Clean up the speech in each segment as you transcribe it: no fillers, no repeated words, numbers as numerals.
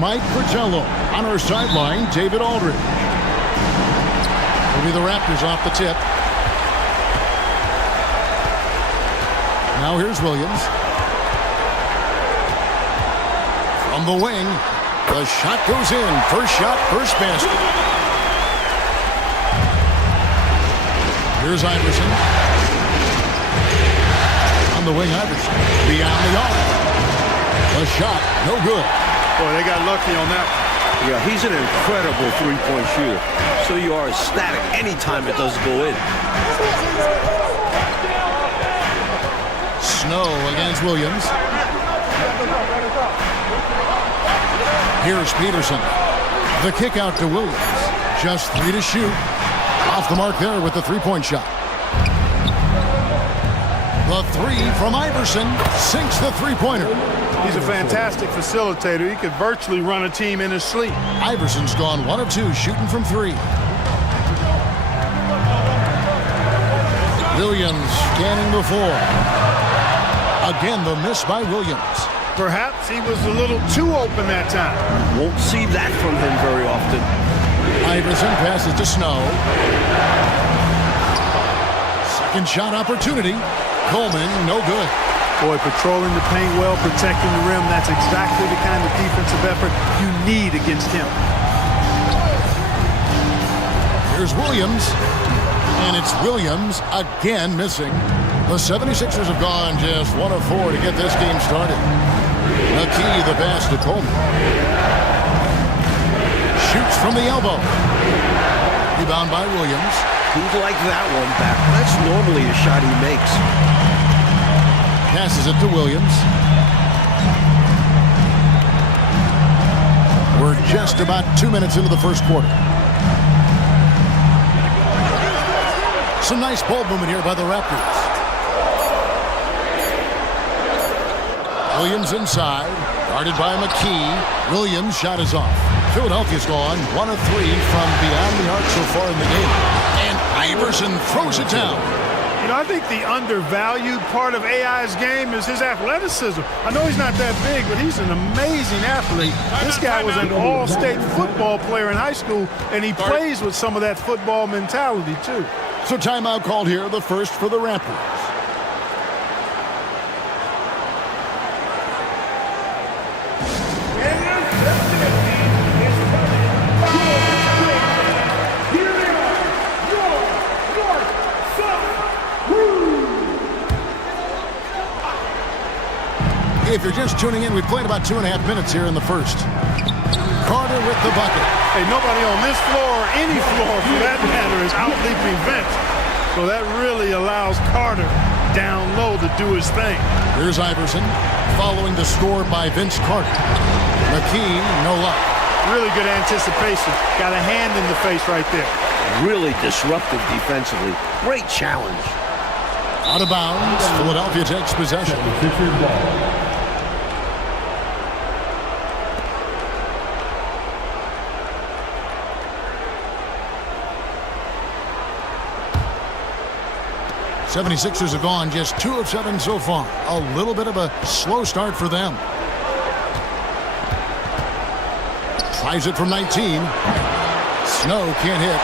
Mike Fratello. On our sideline, David Aldridge. It'll be the Raptors off the tip. Now here's Williams. From the wing, the shot goes in. First shot, first basket. Here's Iverson. On the wing, Iverson. Beyond the arc. The shot, no good. Boy, they got lucky on that. Yeah, he's an incredible three-point shooter. So you are ecstatic anytime it does go in. Snow against Williams. Here's Peterson. The kick out to Williams. Just 3 to shoot. Off the mark there with the three-point shot. The three from Iverson sinks the three-pointer. He's a fantastic facilitator. He could virtually run a team in his sleep. Iverson's gone 1 of 2 shooting from 3. Williams scanning the floor. Again, the miss by Williams. Perhaps he was a little too open that time. Won't see that from him very often. Iverson passes to Snow. Second shot opportunity. Coleman, no good. Boy, patrolling the paint well, protecting the rim. That's exactly the kind of defensive effort you need against him. Here's Williams. And it's Williams again missing. The 76ers have gone just 1 of 4 to get this game started. McKee, the pass to Coleman. Shoots from the elbow. Rebound by Williams. He'd like that one back. That's normally a shot he makes. Passes it to Williams. We're just about 2 minutes into the first quarter. Some nice ball movement here by the Raptors. Williams inside, guarded by McKee. Williams' shot is off. Philadelphia's gone 1 of 3 from beyond the arc so far in the game. And Iverson throws it down. You know, I think the undervalued part of AI's game is his athleticism. I know he's not that big, but he's an amazing athlete. This guy was an all-state football player in high school, and he plays with some of that football mentality, too. So timeout called here, the first for the Raptors. If you're just tuning in, we've played about 2.5 minutes here in the first. Carter with the bucket. Hey, nobody on this floor, or any floor for that matter, is out-leaping Vince. So that really allows Carter down low to do his thing. Here's Iverson following the score by Vince Carter. McKee, no luck. Really good anticipation. Got a hand in the face right there. Really disruptive defensively. Great challenge. Out of bounds. Philadelphia takes possession. ball. 76ers have gone just 2 of 7 so far. A little bit of a slow start for them. Tries it from 19. Snow can't hit.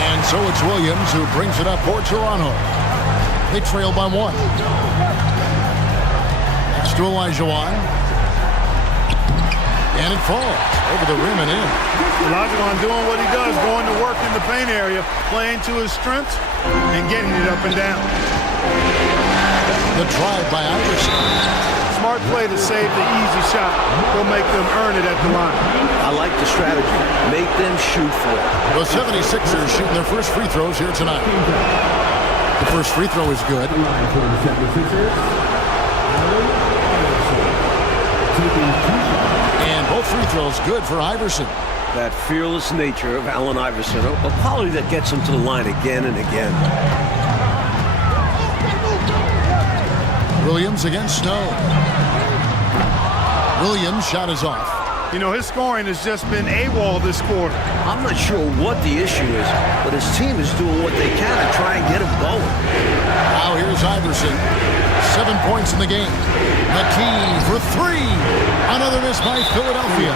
And so it's Williams who brings it up for Toronto. They trail by 1. Next to Olajuwon. And it falls over the rim and in. Olajuwon doing what he does, going to work in the paint area, playing to his strengths, and getting it up and down. The drive by Iverson. Smart play to save the easy shot. He'll make them earn it at the line. I like the strategy. Make them shoot for it. The 76ers shooting their first free throws here tonight. The first free throw is good. And both free throws good for Iverson. That fearless nature of Allen Iverson, a quality that gets him to the line again and again. Williams against Snow. Williams' shot is off. You know, his scoring has just been AWOL this quarter. I'm not sure what the issue is, but his team is doing what they can to try and get him going. Now here's Iverson. 7 points in the game. McKee for three. Another miss by Philadelphia.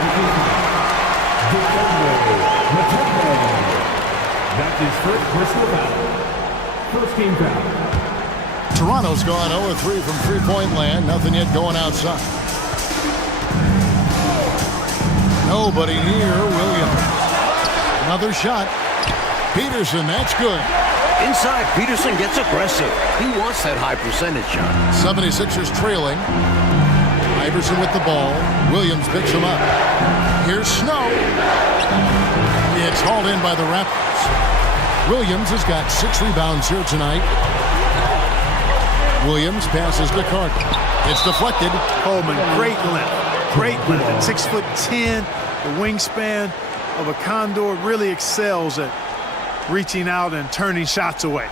That's his first personal foul. First team foul. Toronto's gone 0-3 from three-point land. Nothing yet going outside. Nobody near Williams. Another shot. Peterson, that's good. Inside, Peterson gets aggressive. He wants that high percentage shot. 76ers trailing. Iverson with the ball. Williams picks him up. Here's Snow. It's hauled in by the Raptors. Williams has got 6 rebounds here tonight. Williams passes to Carter. It's deflected. Coleman, great length. Great length. At 6'10", the wingspan of a Condor really excels at reaching out and turning shots away.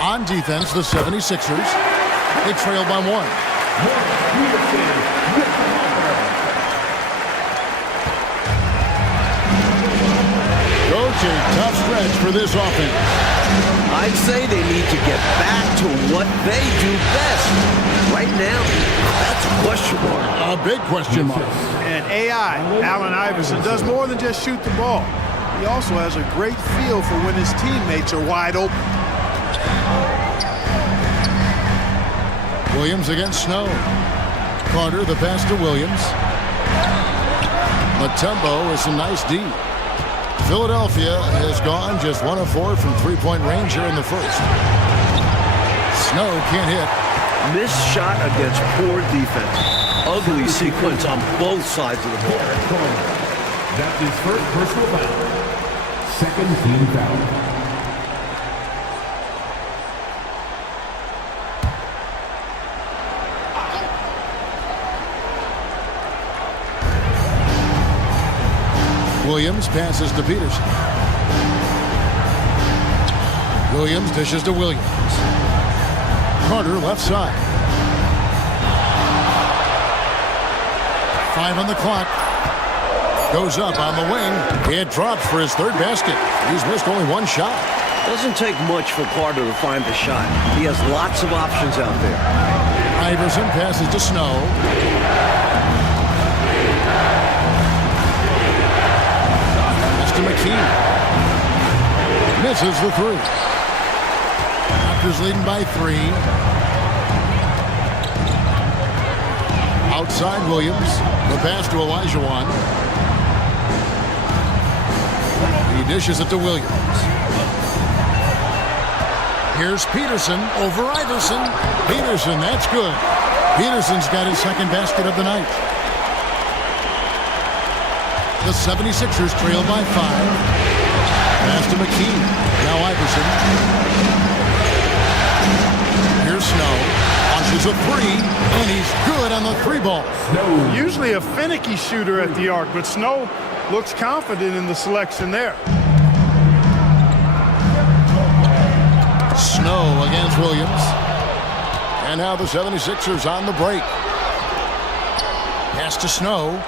On defense, the 76ers. They trail by 1. Coach, a tough stretch for this offense. I'd say they need to get back to what they do best. Right now, that's a question mark. A big question mark. And AI, Allen Iverson, does more than just shoot the ball. He also has a great feel for when his teammates are wide open. Williams against Snow. Carter, the pass to Williams. Mutombo with some nice D. Philadelphia has gone just 1 of 4 from three-point range here in the first. Snow can't hit. Missed shot against poor defense. Ugly sequence on both sides of the ball. That's his first personal foul. Second team foul. Williams passes to Peterson. Williams dishes to Williams. Carter left side. 5 on the clock. Goes up on the wing. It drops for his third basket. He's missed only 1 shot. Doesn't take much for Carter to find the shot. He has lots of options out there. Iverson passes to Snow. McKee misses the 3. Raptors leading by 3. Outside Williams. The pass to Olajuwon. He dishes it to Williams. Here's Peterson over Iverson. Peterson, that's good. Peterson's got his second basket of the night. The 76ers trail by 5. Pass to McKee. Now Iverson. Here's Snow. Launches a 3, and he's good on the 3-ball. Usually a finicky shooter at the arc, but Snow looks confident in the selection there. Snow against Williams. And now the 76ers on the break. Pass to Snow.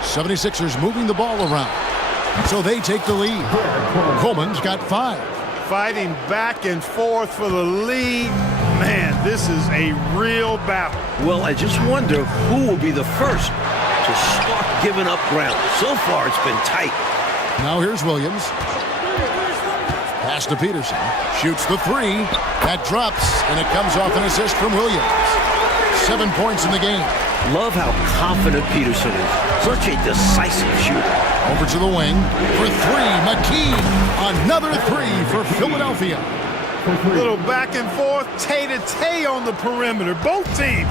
76ers moving the ball around. So they take the lead. Coleman's got 5. Fighting back and forth for the lead. Man, this is a real battle. Well, I just wonder who will be the first to start giving up ground. So far, it's been tight. Now here's Williams. Pass to Peterson. Shoots the 3. That drops, and it comes off an assist from Williams. 7 points in the game. Love how confident Peterson is. Such a decisive shooter. Over to the wing for 3. McKee. Another 3 for Philadelphia. Little back and forth, tay-to-tay on the perimeter. Both teams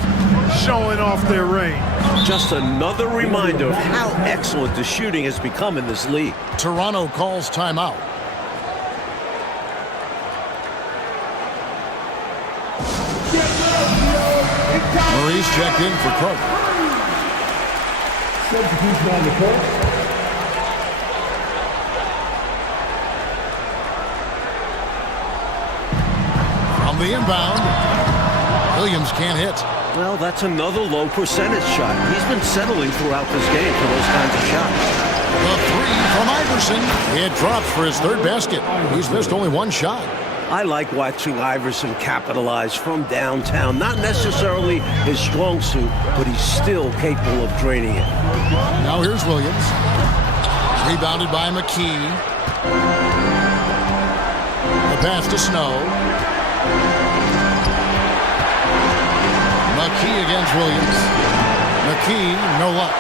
showing off their range. Just another reminder of how excellent the shooting has become in this league. Toronto calls timeout. Murray's checked in for Carter. Substitution on the court. From the inbound, Williams can't hit. Well, that's another low percentage shot. He's been settling throughout this game for those kinds of shots. The three from Iverson. It drops for his third basket. He's missed only one shot. I like watching Iverson capitalize from downtown. Not necessarily his strong suit, but he's still capable of draining it. Now here's Williams. Rebounded by McKee. The pass to Snow. McKee against Williams. McKee, no luck.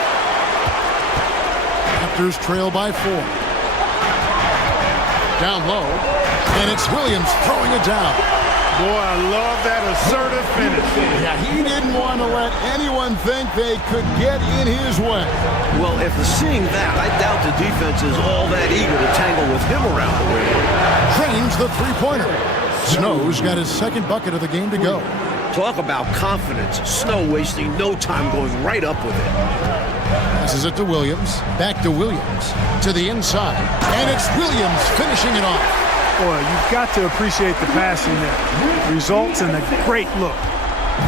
Raptors trail by 4. Down low. And it's Williams throwing it down. Boy, I love that assertive finish. Yeah, he didn't want to let anyone think they could get in his way. Well, after seeing that, I doubt the defense is all that eager to tangle with him around the rim. Drains the three-pointer. Snow's got his second bucket of the game to go. Talk about confidence. Snow wasting no time going right up with it. Passes it to Williams. Back to Williams. To the inside. And it's Williams finishing it off. Boy, you've got to appreciate the passing there. Results in a great look.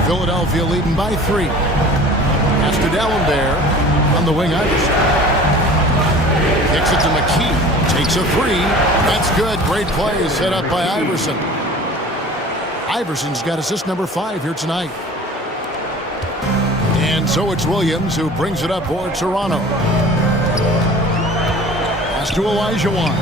Philadelphia leading by 3. Pass to D'Alembert on the wing Iverson. Kicks it to McKee. Takes a 3. That's good. Great play set up by Iverson. Iverson's got assist number 5 here tonight. And so it's Williams who brings it up for Toronto. Pass to Elijah Wan.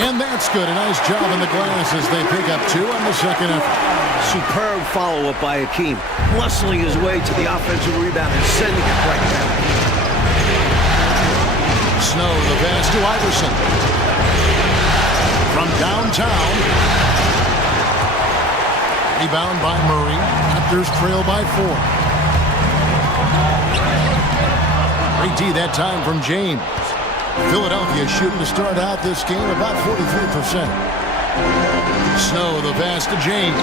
And that's good. A nice job in the glass as they pick up 2 on the second effort. Superb follow-up by Hakeem, muscling his way to the offensive rebound and sending it right back. Snow, the pass to Iverson. From downtown. Rebound by Murray. Raptors trail by 4. Great D that time from James. Philadelphia shooting to start out this game about 43%. Snow, the pass to James.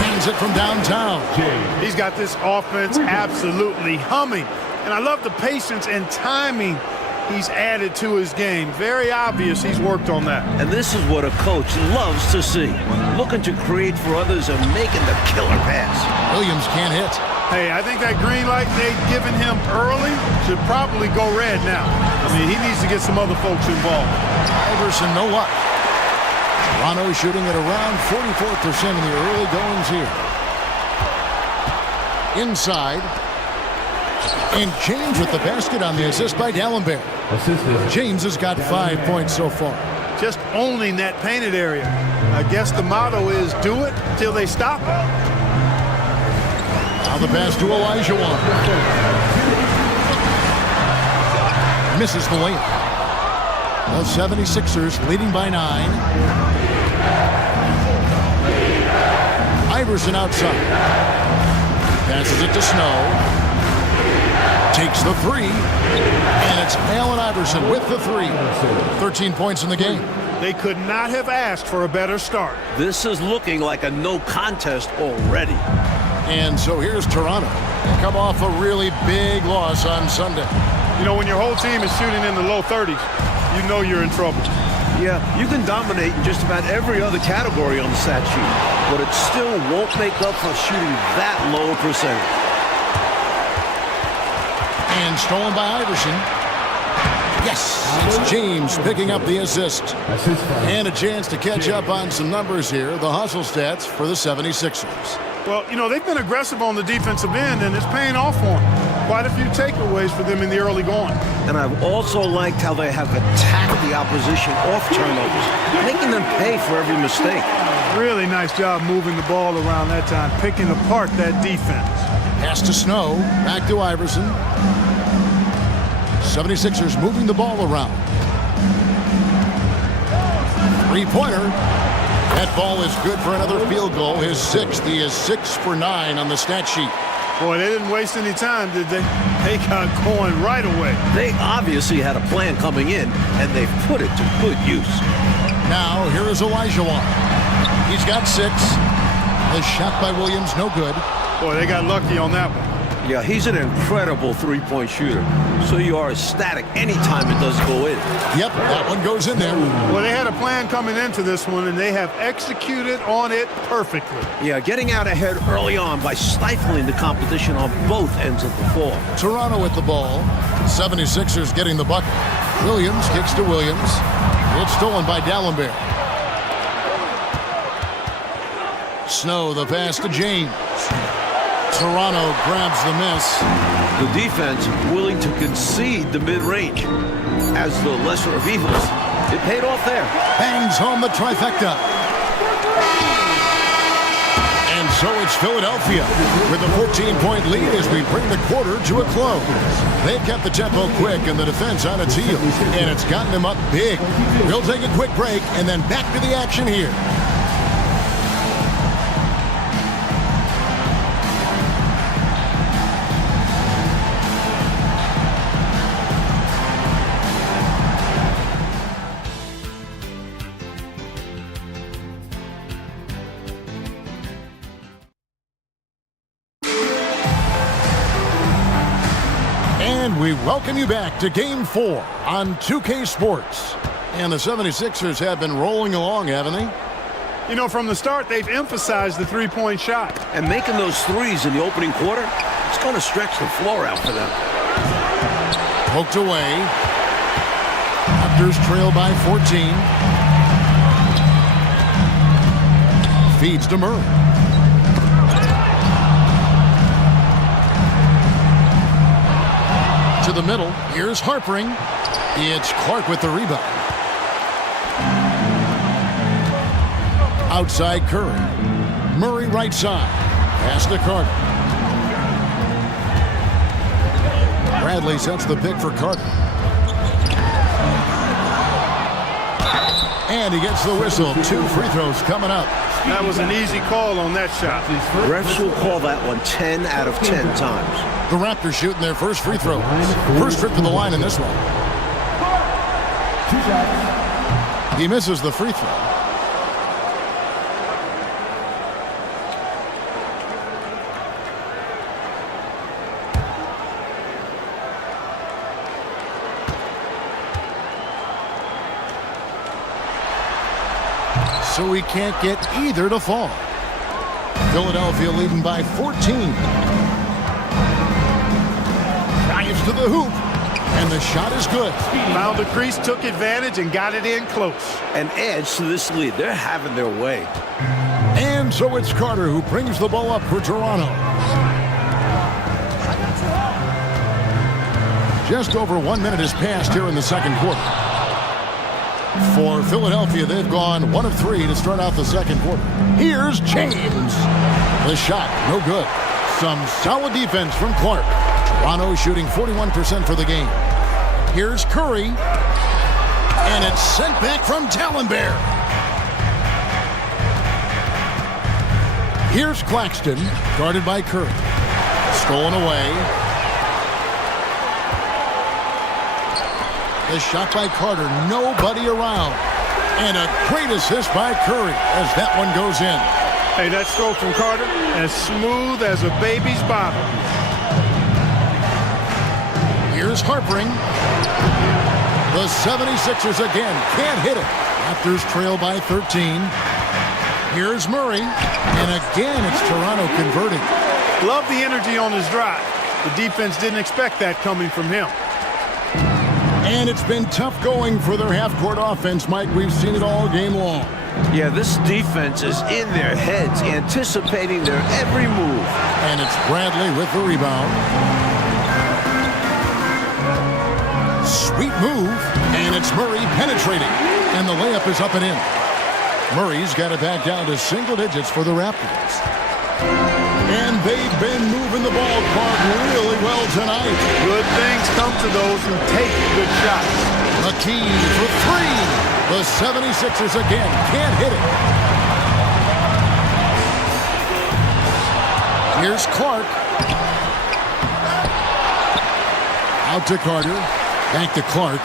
Hands it from downtown. He's got this offense absolutely humming. And I love the patience and timing he's added to his game. Very obvious he's worked on that. And this is what a coach loves to see. Looking to create for others and making the killer pass. Williams can't hit. Hey, I think that green light they've given him early should probably go red now. I mean, he needs to get some other folks involved. Iverson, no luck. Toronto shooting at around 44% in the early goings here. Inside. And James with the basket on the assist by D'Alembert. James has got 5 points so far. Just owning that painted area. I guess the motto is do it till they stop it. Now the pass to Elijah Wan. Misses the layup. The 76ers leading by 9. Iverson outside. Passes it to Snow. Takes the 3. And it's Allen Iverson with the 3. 13 points in the game. They could not have asked for a better start. This is looking like a no contest already. And so here's Toronto. They come off a really big loss on Sunday. You know, when your whole team is shooting in the low 30s, you know you're in trouble. Yeah, you can dominate in just about every other category on the stat sheet, but it still won't make up for shooting that low a percentage. And stolen by Iverson. Yes, it's James picking up the assist. And a chance to catch up on some numbers here, the hustle stats for the 76ers. Well, you know, they've been aggressive on the defensive end, and it's paying off for them. Quite a few takeaways for them in the early going. And I've also liked how they have attacked the opposition off turnovers, making them pay for every mistake. Really nice job moving the ball around that time, picking apart that defense. Pass to Snow, back to Iverson. 76ers moving the ball around. Three-pointer. That ball is good for another field goal. His 6th. He is 6 for 9 on the stat sheet. Boy, they didn't waste any time, did they? They got going right away. They obviously had a plan coming in, and they've put it to good use. Now, here is Elijah Wan. He's got 6. The shot by Williams, no good. Boy, they got lucky on that one. Yeah, he's an incredible three-point shooter. So you are ecstatic anytime it does go in. Yep, that one goes in there. Well, they had a plan coming into this one, and they have executed on it perfectly. Yeah, getting out ahead early on by stifling the competition on both ends of the floor. Toronto with the ball. 76ers getting the bucket. Williams kicks to Williams. It's stolen by D'Alembert. Snow, the pass to James. Toronto grabs the miss. The defense willing to concede the mid-range. As the lesser of evils, it paid off there. Bangs home the trifecta. And so it's Philadelphia with a 14-point lead as we bring the quarter to a close. They've kept the tempo quick and the defense on its heels, and it's gotten them up big. We'll take a quick break and then back to the action here. And we welcome you back to Game 4 on 2K Sports. And the 76ers have been rolling along, haven't they? You know, from the start, they've emphasized the three-point shot. And making those threes in the opening quarter, it's going to stretch the floor out for them. Poked away. Raptors trail by 14. Feeds to Murray. To the middle. Here's Harpering. It's Clark with the rebound. Outside Curry. Murray right side. Pass to Carter. Bradley sets the pick for Carter. And he gets the whistle. 2 free throws coming up. That was an easy call on that shot. Refs will call that one 10 out of 10 times. The Raptors shooting their first free throws. First trip to the line in this one. He misses the free throw. So he can't get either to fall. Philadelphia leading by 14. Drives to the hoop, and the shot is good. Found the crease, took advantage, and got it in close. An edge to this lead. They're having their way. And so it's Carter who brings the ball up for Toronto. Just over 1 minute has passed here in the second quarter. For Philadelphia, they've gone 1 of 3 to start out the second quarter. Here's James. The shot, no good. Some solid defense from Clark. Toronto shooting 41% for the game. Here's Curry. And it's sent back from D'Alembert. Here's Claxton, guarded by Curry. Stolen away. The shot by Carter, nobody around. And a great assist by Curry as that one goes in. Hey, that stroke from Carter, as smooth as a baby's bottom. Here's Harpering. The 76ers again can't hit it. Raptors trail by 13. Here's Murray. And again, it's Toronto converting. Love the energy on his drive. The defense didn't expect that coming from him. And it's been tough going for their half-court offense, Mike. We've seen it all game long. Yeah, this defense is in their heads, anticipating their every move. And it's Bradley with the rebound. Sweet move. And it's Murray penetrating. And the layup is up and in. Murray's got it back down to single digits for the Raptors. And they've been moving the ballpark really well tonight. Good things come to those who take good shots. McKee for 3. The 76ers again can't hit it. Here's Clark. Out to Carter. Back to Clark.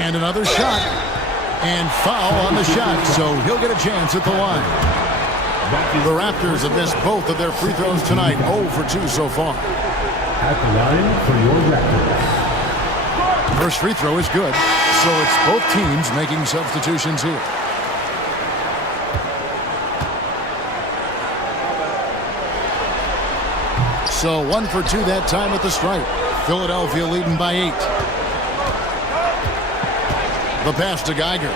And another shot. And foul on the shot, so he'll get a chance at the line. The Raptors have missed both of their free throws tonight, 0 for 2 so far. At the line for your Raptors. First free throw is good, so it's both teams making substitutions here. So 1 for 2 that time at the stripe. Philadelphia leading by 8. The pass to Geiger.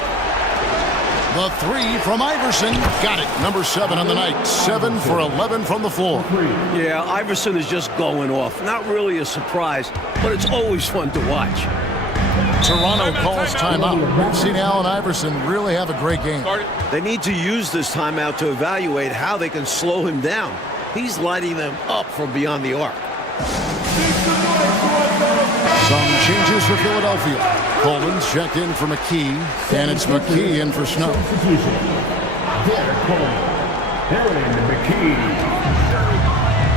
The three from Iverson. Got it. Number 7 on the night. 7 for 11 from the floor. Yeah, Iverson is just going off. Not really a surprise, but it's always fun to watch. Toronto calls timeout. We've seen Allen Iverson really have a great game. They need to use this timeout to evaluate how they can slow him down. He's lighting them up from beyond the arc. Some changes for Philadelphia. Coleman's checked in for McKee, and it's McKee in for Snow. Derek Coleman. Aaron McKee.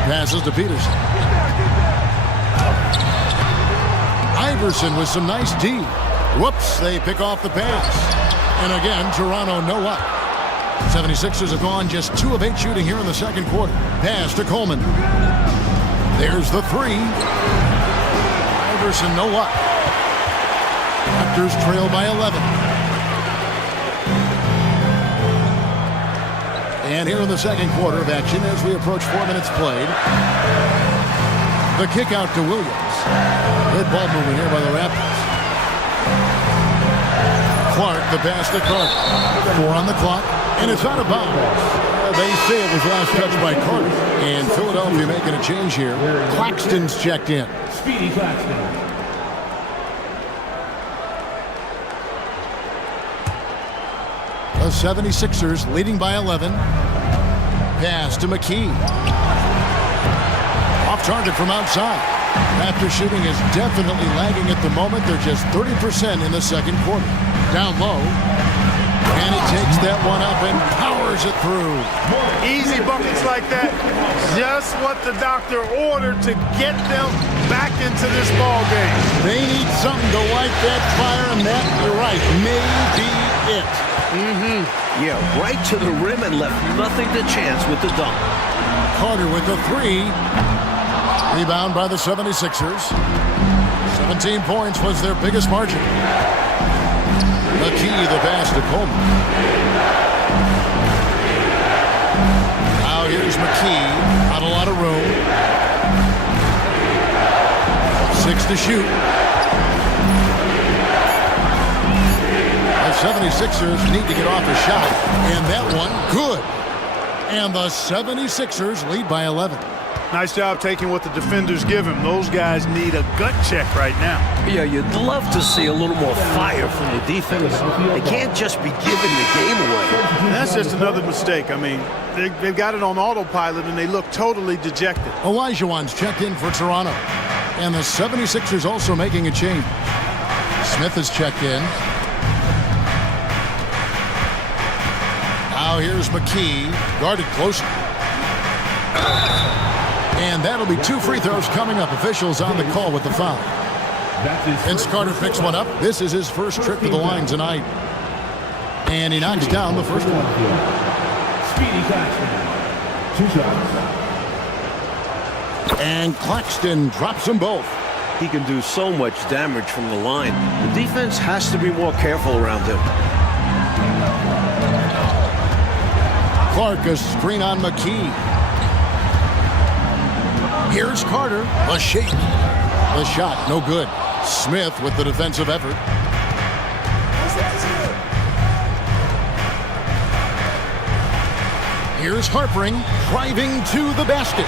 Passes to Peterson. Iverson with some nice D. Whoops, they pick off the pass. And again, Toronto no up. 76ers have gone just 2 of 8 shooting here in the second quarter. Pass to Coleman. There's the three. Iverson no up. Raptors trail by 11. And here in the second quarter of action as we approach 4 minutes played. The kick out to Williams. Good ball movement here by the Raptors. Clark, the pass to Carter. 4 on the clock, and it's out of bounds. They say it was last touched by Carter. And Philadelphia making a change here. Claxton's checked in. Speedy Claxton. The 76ers leading by 11. Pass to McKee. Off target from outside. Raptor shooting is definitely lagging at the moment. They're just 30% in the second quarter. Down low. And he takes that one up and powers it through. Easy buckets like that. Just what the doctor ordered to get them back into this ball game. They need something to light that fire, and that, you're right, may be it. Yeah, right to the rim and left nothing to chance with the dunk. Carter with the three. Rebound by the 76ers. 17 points was their biggest margin. McKee, the pass to Coleman. Now here's McKee. Not a lot of room. 6 to shoot. The 76ers need to get off a shot. And that one, good. And the 76ers lead by 11. Nice job taking what the defenders give him. Those guys need a gut check right now. Yeah, you'd love to see a little more fire from the defense. They can't just be giving the game away. And that's just another mistake. I mean, they've got it on autopilot, and they look totally dejected. Olajuwon's checked in for Toronto. And the 76ers also making a change. Smith is checked in. Now here's McKee, guarded closer. And that'll be 2 free throws coming up. Officials on the call with the foul. Vince Carter picks one up. This is his first trip to the line tonight. And he knocks down the first one. Speedy Claxton. 2 shots. And Claxton drops them both. He can do so much damage from the line. The defense has to be more careful around him. Clark, a screen on McKee. Here's Carter. A shake. The shot, no good. Smith with the defensive effort. Here's Harpering, driving to the basket.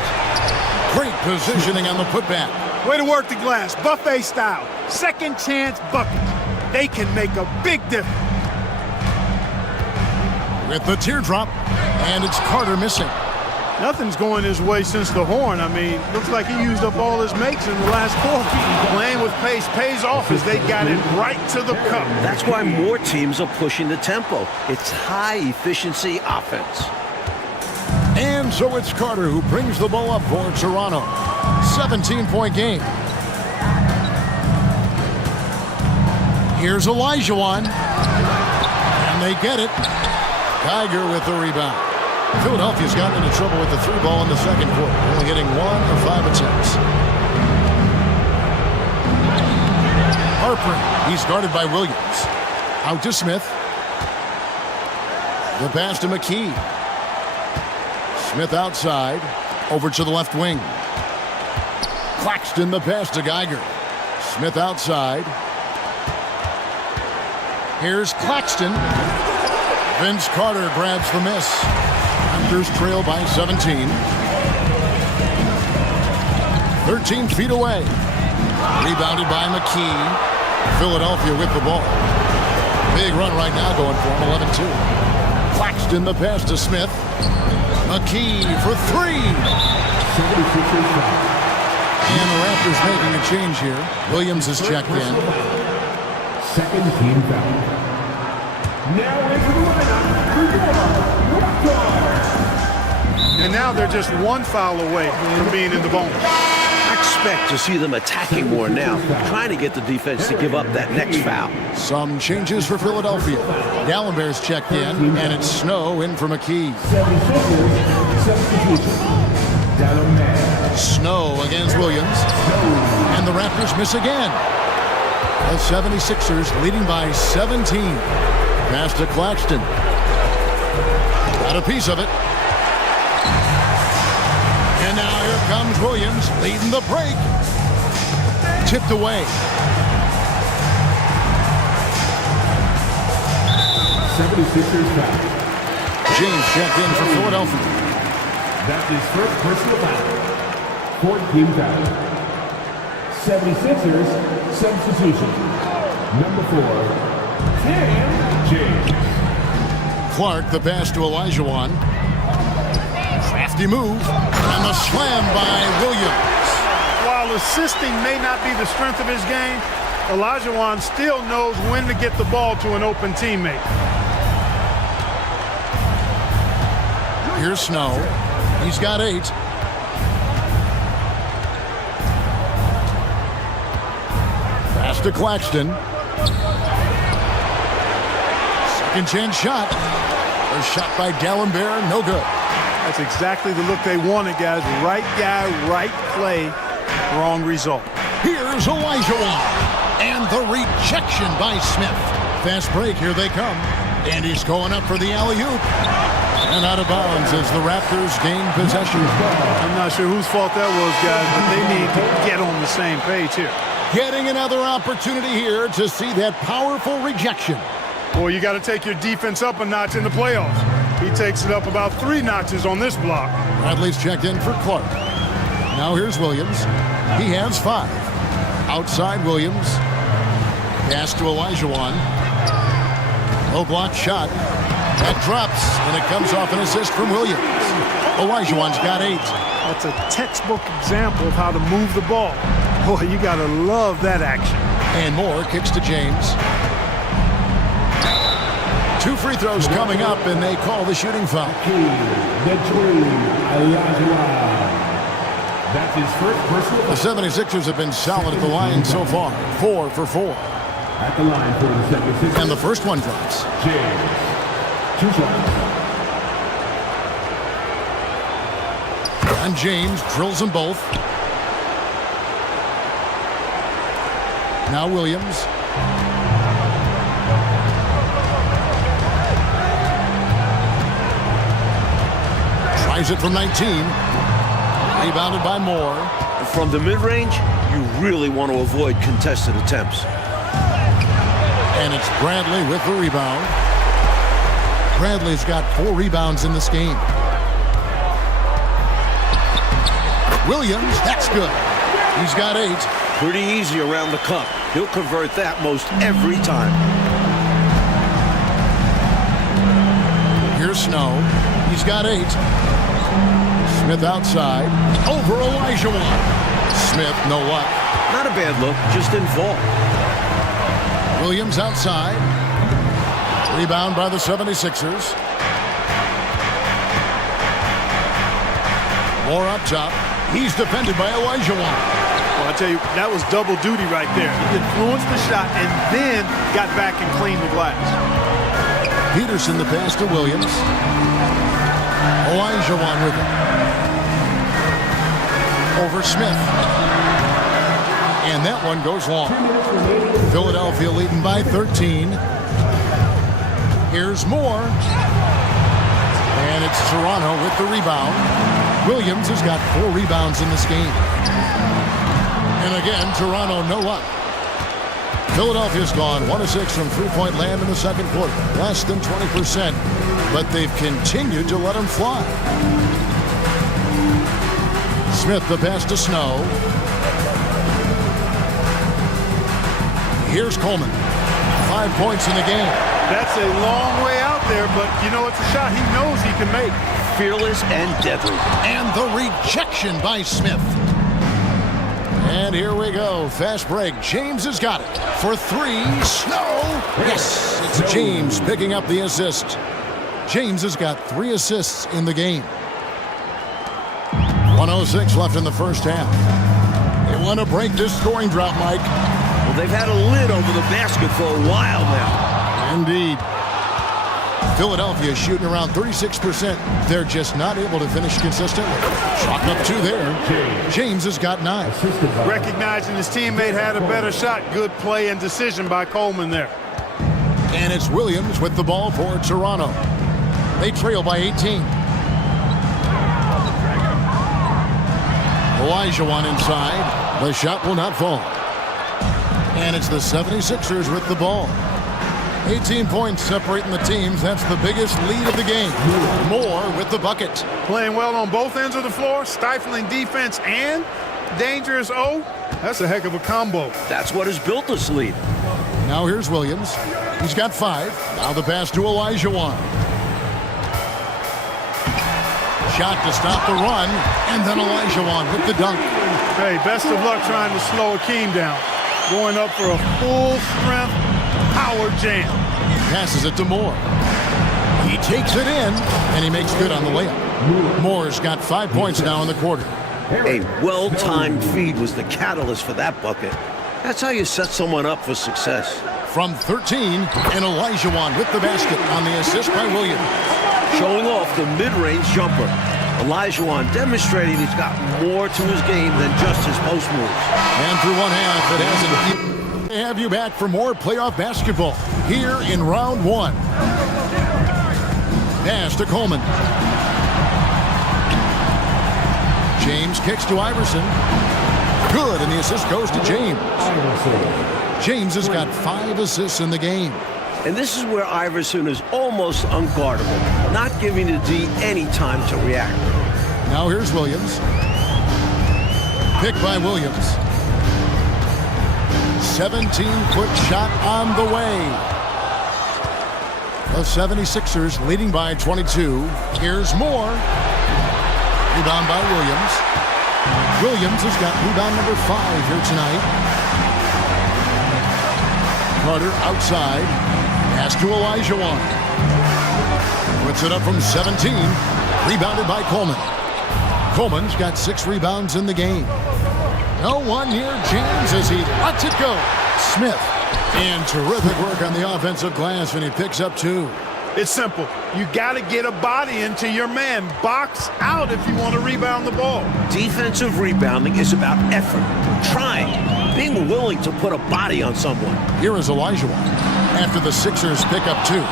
Great positioning on the putback. Way to work the glass, buffet style. Second chance bucket. They can make a big difference. With the teardrop, and it's Carter missing. Nothing's going his way since the horn. I mean, looks like he used up all his makes in the last quarter. Playing with pace pays off as they got it right to the cup. That's why more teams are pushing the tempo. It's high-efficiency offense. And so it's Carter who brings the ball up for Toronto. 17-point game. Here's Olajuwon. And they get it. Geiger with the rebound. Philadelphia's gotten into trouble with the through ball in the second quarter, only hitting 1 of 5 attempts. Harper, he's guarded by Williams. Out to Smith. The pass to McKee. Smith outside. Over to the left wing. Claxton the pass to Geiger. Smith outside. Here's Claxton. Vince Carter grabs the miss. Raptors trail by 17. 13 feet away. Rebounded by McKee. Philadelphia with the ball. Big run right now going for him, 11-2. Claxton the pass to Smith. McKee for 3. And the Raptors making a change here. Williams is checked in. Second team foul. Now into the lineup. And now they're just one foul away from being in the bonus. I expect to see them attacking more now, trying to get the defense to give up that next foul. Some changes for Philadelphia. Gallenberg's checked in, and it's Snow in for McKee. Snow against Williams. And the Raptors miss again. The 76ers leading by 17. Pass to Claxton. Got a piece of it. And now here comes Williams leading the break. Tipped away. 76ers foul. James checked in for Philadelphia. That's his first personal foul. Fourth team foul. 76ers substitution. Number 4, James. Clark the pass to Olajuwon. Crafty move. And the slam by Williams. While assisting may not be the strength of his game, Olajuwon still knows when to get the ball to an open teammate. Here's Snow. He's got 8. Pass to Claxton. Second chance shot. A shot by Gallenberg, no good. That's exactly the look they wanted, guys. Right guy, right play, wrong result. Here's Olajuwon. And the rejection by Smith. Fast break, here they come. And he's going up for the alley-oop. And out of bounds as the Raptors gain possession. I'm not sure whose fault that was, guys, but they need to get on the same page here. Getting another opportunity here to see that powerful rejection. Boy, you got to take your defense up a notch in the playoffs. He takes it up about 3 notches on this block. Bradley's checked in for Clark. Now here's Williams. He has 5. Outside Williams. Pass to Olajuwon. Low block shot. That drops, and it comes off an assist from Williams. Olajuwon's got 8. That's a textbook example of how to move the ball. Boy, you got to love that action. And more kicks to James. 2 free throws coming up, and they call the shooting foul. That's his first personal foul. The 76ers have been solid at the line so far. 4 for 4. At the line for the 76ers. And the first one drops. James. 2 shots. And James drills them both. Now Williams. Tries it from 19. Rebounded by Moore. From the mid-range, you really want to avoid contested attempts. And it's Bradley with the rebound. Bradley's got 4 rebounds in this game. Williams, that's good. He's got 8. Pretty easy around the cup. He'll convert that most every time. Here's Snow. He's got 8. Smith outside. Over Olajuwon. Smith, no luck. Not a bad look, just didn't fall. Williams outside. Rebound by the 76ers. Moore up top. He's defended by Olajuwon. Well, I tell you, that was double duty right there. He influenced the shot and then got back and cleaned the glass. Peterson the pass to Williams. Olajuwon with it. Over Smith. And that one goes long. Philadelphia leading by 13. Here's Moore. And it's Toronto with the rebound. Williams has got 4 rebounds in this game. And again, Toronto no luck. Philadelphia's gone 1 of 6 from three-point land in the second quarter. Less than 20%, but they've continued to let them fly. Smith the pass to Snow. Here's Coleman. 5 points in the game. That's a long way out there, but you know it's a shot he knows he can make. Fearless and deadly. And the rejection by Smith. And here we go. Fast break. James has got it. For 3. Snow. Yes, it's James picking up the assist. James has got 3 assists in the game. 1:06 left in the first half. They want to break this scoring drought, Mike. Well, they've had a lid over the basket for a while now. Indeed. Philadelphia shooting around 36%. They're just not able to finish consistently. Chalk up 2 there. James has got 9. Recognizing his teammate had a better shot. Good play and decision by Coleman there. And it's Williams with the ball for Toronto. They trail by 18. Olajuwon inside. The shot will not fall. And it's the 76ers with the ball. 18 points separating the teams. That's the biggest lead of the game. Moore with the bucket. Playing well on both ends of the floor, stifling defense and dangerous O. That's a heck of a combo. That's what has built this lead. Now here's Williams. He's got 5. Now the pass to Olajuwon. Shot to stop the run. And then Olajuwon with the dunk. Hey, best of luck trying to slow Akeem down. Going up for a full-strength power jam. Passes it to Moore. He takes it in, and he makes good on the layup. Moore's got 5 points now in the quarter. A well-timed feed was the catalyst for that bucket. That's how you set someone up for success. From 13, and Olajuwon with the basket on the assist by Williams. Showing off the mid-range jumper. Olajuwon demonstrating he's got more to his game than just his post moves. And through one half, it hasn't. We have you back for more playoff basketball here in round 1. Pass to Coleman. James kicks to Iverson. Good, and the assist goes to James. James has got 5 assists in the game. And this is where Iverson is almost unguardable, not giving the D any time to react. Now here's Williams. Picked by Williams. 17-foot shot on the way. The 76ers leading by 22. Here's Moore. Rebound by Williams. Williams has got rebound number 5 here tonight. Carter outside. Pass to Olajuwon. Puts it up from 17. Rebounded by Coleman. Coleman's got 6 rebounds in the game. No one near James as he lets it go. Smith. And terrific work on the offensive glass, and he picks up 2. It's simple. You got to get a body into your man. Box out if you want to rebound the ball. Defensive rebounding is about effort, trying, being willing to put a body on someone. Here is Olajuwon after the Sixers pick up 2.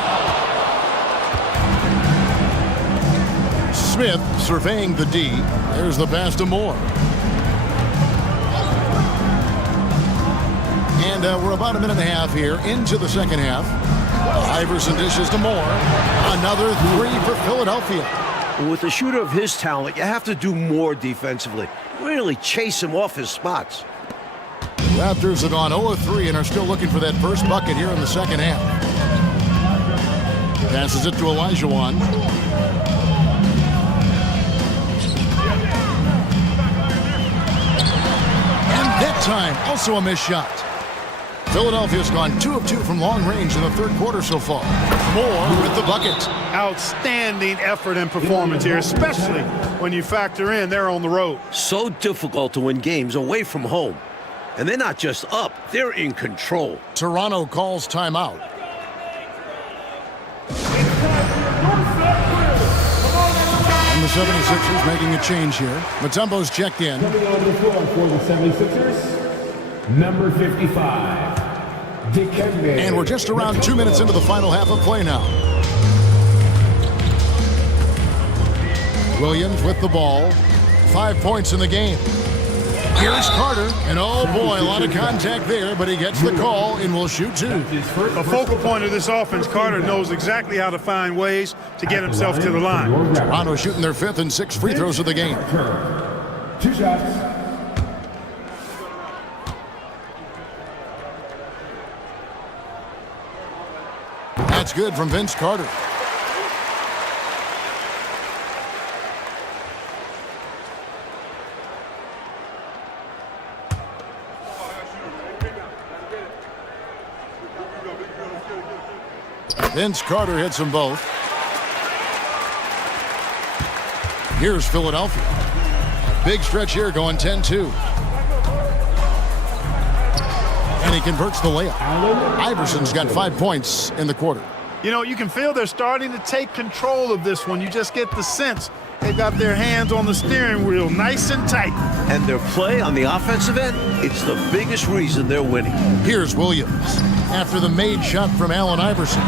Smith surveying the D. There's the pass to Moore. And we're about a minute and a half here into the second half. Iverson dishes to Moore. Another 3 for Philadelphia. With a shooter of his talent, you have to do more defensively. Really chase him off his spots. Raptors have gone 0-3 and are still looking for that first bucket here in the second half. Passes it to Olajuwon. And that time, also a missed shot. Philadelphia's gone 2 of 2 from long range in the third quarter so far. Moore with the bucket. Outstanding effort and performance here, especially when you factor in they're on the road. So difficult to win games away from home. And they're not just up, they're in control. Toronto calls timeout. the 76ers making a change here. Mutombo's checked in. Coming on the floor for the 76ers, number 55, Dikembe. And we're just around 2 minutes into the final half of play now. Williams with the ball. 5 points in the game. Here's Carter, and oh boy, a lot of contact there, but he gets the call and will shoot two. A focal point of this offense, Carter knows exactly how to find ways to get himself to the line. Toronto shooting their 5th and 6th free throws of the game. 2 shots. That's good from Vince Carter. Vince Carter hits them both. Here's Philadelphia. A big stretch here going 10-2. And he converts the layup. Iverson's got 5 points in the quarter. You know, you can feel they're starting to take control of this one. You just get the sense they've got their hands on the steering wheel nice and tight. And their play on the offensive end, it's the biggest reason they're winning. Here's Williams. After the made shot from Allen Iverson.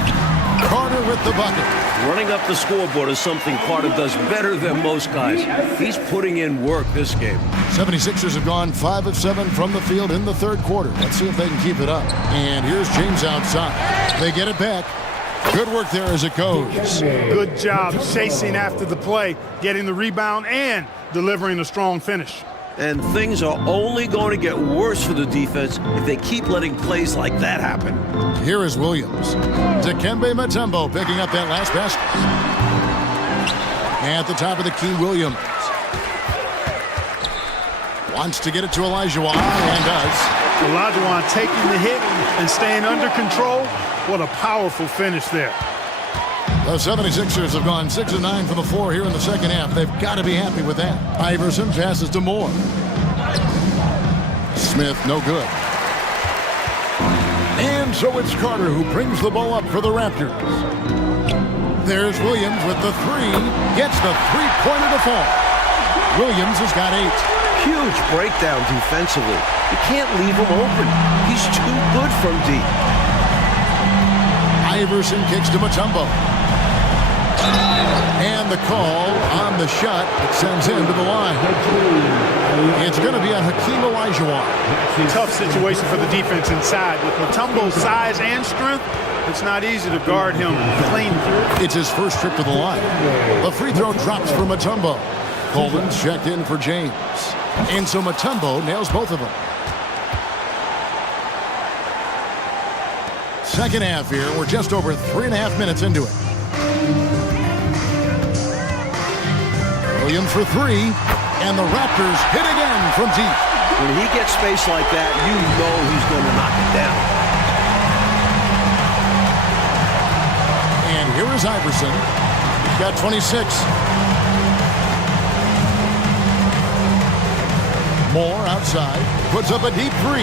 Carter with the bucket. Running up the scoreboard is something Carter does better than most guys. He's putting in work this game. 76ers have gone 5 of 7 from the field in the third quarter. Let's see if they can keep it up. And here's James outside. They get it back. Good work there as it goes. Good job chasing after the play, getting the rebound, and delivering a strong finish. And things are only going to get worse for the defense if they keep letting plays like that happen. Here is Williams. Dikembe Mutombo picking up that last basket. At the top of the key, Williams. Wants to get it to Olajuwon, and does. Olajuwon taking the hit and staying under control. What a powerful finish there. The 76ers have gone 6 of 9 from the floor here in the second half. They've got to be happy with that. Iverson passes to Moore. Smith, no good. And so it's Carter who brings the ball up for the Raptors. There's Williams with the three. Gets the three-pointer to fall. Williams has got 8. Huge breakdown defensively. You can't leave him open. He's too good from deep. Iverson kicks to Mutombo. And the call on the shot, it sends him to the line. It's going to be on Hakeem Olajuwon. Tough situation for the defense inside. With Mutombo's size and strength, it's not easy to guard him clean. It's his first trip to the line. The free throw drops for Mutombo. Coleman's checked in for James. And so Mutombo nails both of them. Second half here. We're just over 3.5 minutes into it. Williams for 3, and the Raptors hit again from deep. When he gets space like that, you know he's going to knock it down. And here is Iverson. He's got 26. Moore outside, puts up a deep 3.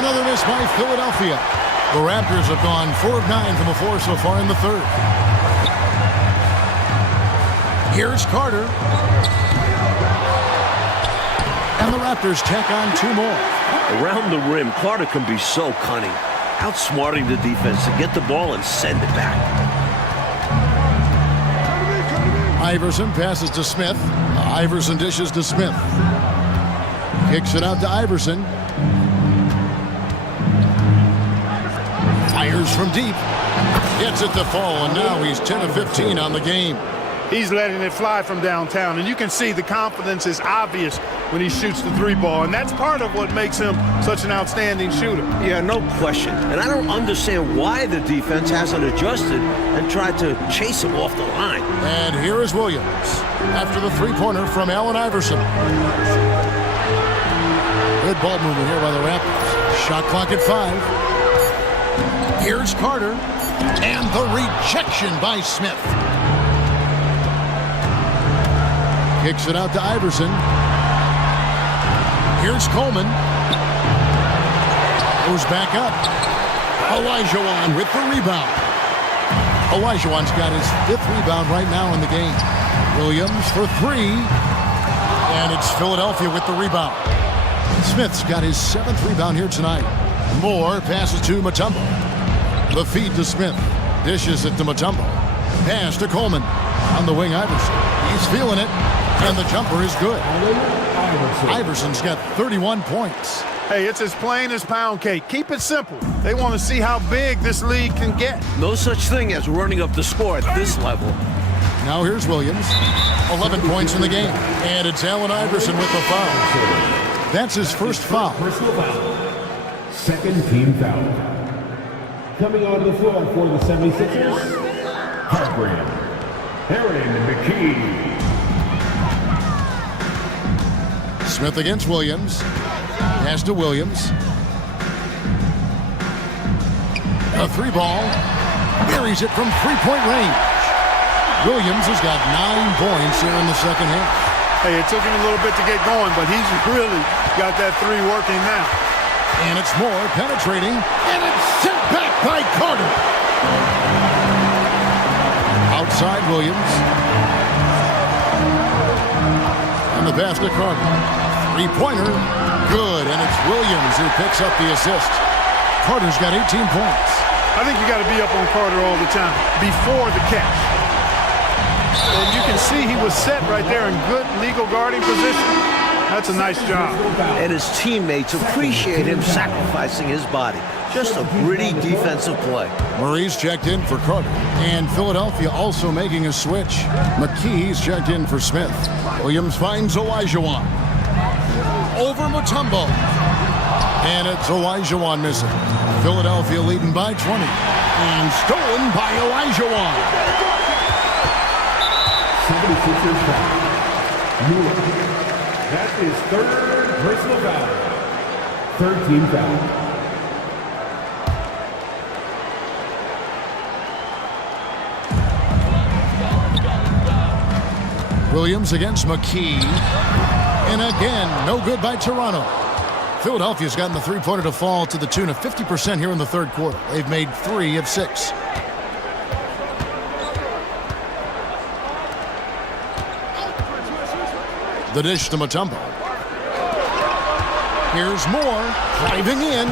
Another miss by Philadelphia. The Raptors have gone 4 of 9 from the floor so far in the third. Here's Carter. And the Raptors tack on 2 more. Around the rim, Carter can be so cunning, outsmarting the defense to get the ball and send it back. Iverson passes to Smith. Iverson dishes to Smith. Kicks it out to Iverson. Fires from deep. Gets it to fall, and now he's 10 of 15 on the game. He's letting it fly from downtown, and you can see the confidence is obvious when he shoots the 3-ball, and that's part of what makes him such an outstanding shooter. Yeah, no question. And I don't understand why the defense hasn't adjusted and tried to chase him off the line. And here is Williams after the 3-pointer from Allen Iverson. Good ball movement here by the Raptors. Shot clock at 5. Here's Carter, and the rejection by Smith. Kicks it out to Iverson. Here's Coleman. Goes back up. Olajuwon with the rebound. Olajuwon's got his 5th rebound right now in the game. Williams for 3. And it's Philadelphia with the rebound. Smith's got his 7th rebound here tonight. Moore passes to Mutombo. The feed to Smith. Dishes it to Mutombo. Pass to Coleman. On the wing, Iverson. He's feeling it. And the jumper is good. Iverson's got 31 points. Hey, it's as plain as pound cake. Keep it simple. They want to see how big this league can get. No such thing as running up the score at this level. Now here's Williams. 11 points in the game. And it's Allen Iverson with the foul. That's his first foul. Personal foul. Second team foul. Coming onto the floor for the 76ers, Hartbrand, Aaron McKee. Smith against Williams. Pass to Williams. A 3-ball. Buries it from 3-point range. Williams has got 9 points here in the second half. Hey, it took him a little bit to get going, but he's really got that 3 working now. And it's Moore penetrating. And it's sent back by Carter. Outside Williams. And the pass to Carter. 3-pointer. Good. And it's Williams who picks up the assist. Carter's got 18 points. I think you got to be up on Carter all the time before the catch. And you can see he was set right there in good legal guarding position. That's a nice job. And his teammates appreciate him sacrificing his body. Just a gritty defensive play. Murray's checked in for Carter. And Philadelphia also making a switch. McKee's checked in for Smith. Williams finds Olajuwon. Over Mutombo. And it's Olajuwon missing. Philadelphia leading by 20. And stolen by Olajuwon. 76ers foul. Mueller. That's his 3rd personal foul. 3rd team foul. Williams against McKee. And again, no good by Toronto. Philadelphia's gotten the 3-pointer to fall to the tune of 50% here in the 3rd quarter. They've made 3 of 6. The dish to Mutombo. Here's Moore driving in.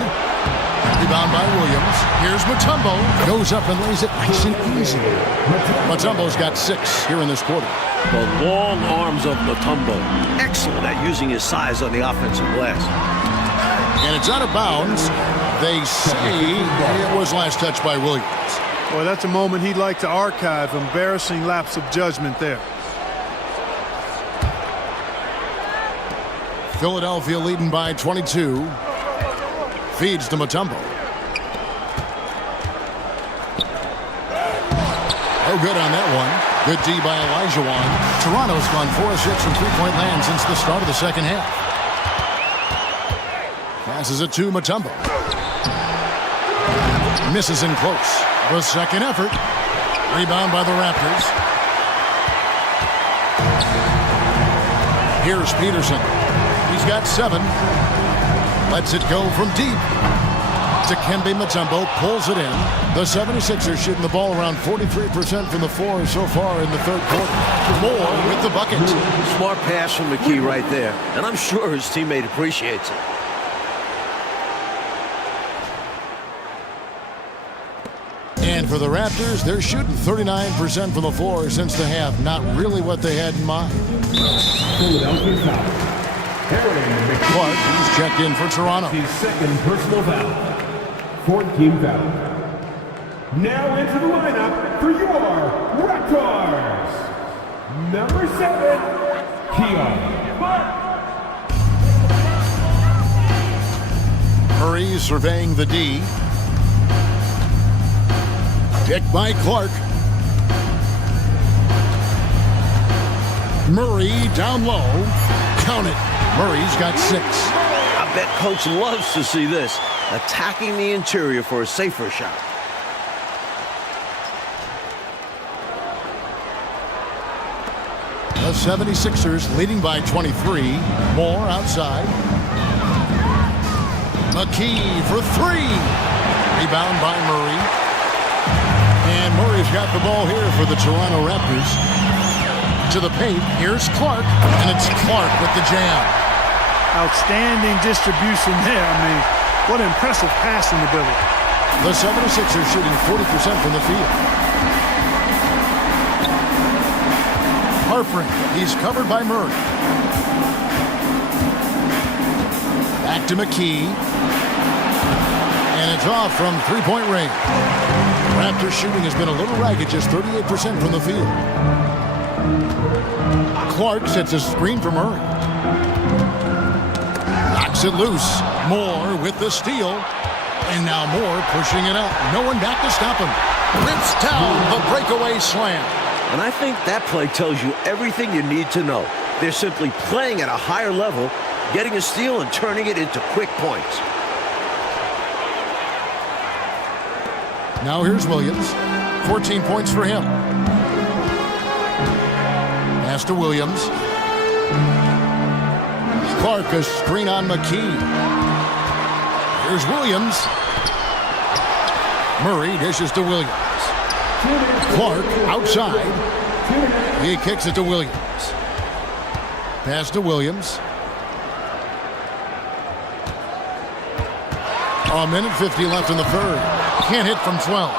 Rebound by Williams. Here's Mutombo. Goes up and lays it nice and easy. Mutombo's got 6 here in this quarter. The long arms of Mutombo. Excellent at using his size on the offensive glass. And it's out of bounds. They say it was last touched by Williams. Boy, that's a moment he'd like to archive. Embarrassing lapse of judgment there. Philadelphia leading by 22. Feeds to Mutombo. Oh, good on that one. Good D by Olajuwon. Toronto's gone 4 of 6 from 3-point land since the start of the second half. Passes it to Mutombo. Misses in close. The second effort. Rebound by the Raptors. Here's Peterson. He's got 7. Lets it go from deep. Dikembe Mutombo pulls it in. The 76ers shooting the ball around 43% from the floor so far in the 3rd quarter. Moore with the bucket. Smart pass from McKee right there. And I'm sure his teammate appreciates it. And for the Raptors, they're shooting 39% from the floor since the half. Not really what they had in mind. Philadelphia foul. Aaron McKee. Clark, he's checked in for Toronto. His 2nd personal foul. 4th team foul. Now into the lineup for your Raptors. Number 7, Keon. Murray surveying the D. Picked by Clark. Murray down low. Count it. Murray's got 6. I bet Coach loves to see this. Attacking the interior for a safer shot. The 76ers leading by 23. Moore outside. McKee for 3. Rebound by Murray. And Murray's got the ball here for the Toronto Raptors. To the paint, here's Clark, and it's Clark with the jam. Outstanding distribution there. I mean, what impressive passing ability. The 76ers shooting 40% from the field. Harpering, he's covered by Murray. Back to McKee. And it's off from three-point range. Raptors shooting has been a little ragged, just 38% from the field. Clark sets a screen for Murray. Knocks it loose. Moore with the steal. And now Moore pushing it up. No one back to stop him. Rips down the breakaway slam. And I think that play tells you everything you need to know. They're simply playing at a higher level, getting a steal and turning it into quick points. Now here's Williams. 14 points for him. Pass to Williams. Clark, a screen on McKee. Here's Williams. Murray dishes to Williams. Clark outside. He kicks it to Williams. Pass to Williams. A minute 50 left in the third. Can't hit from 12.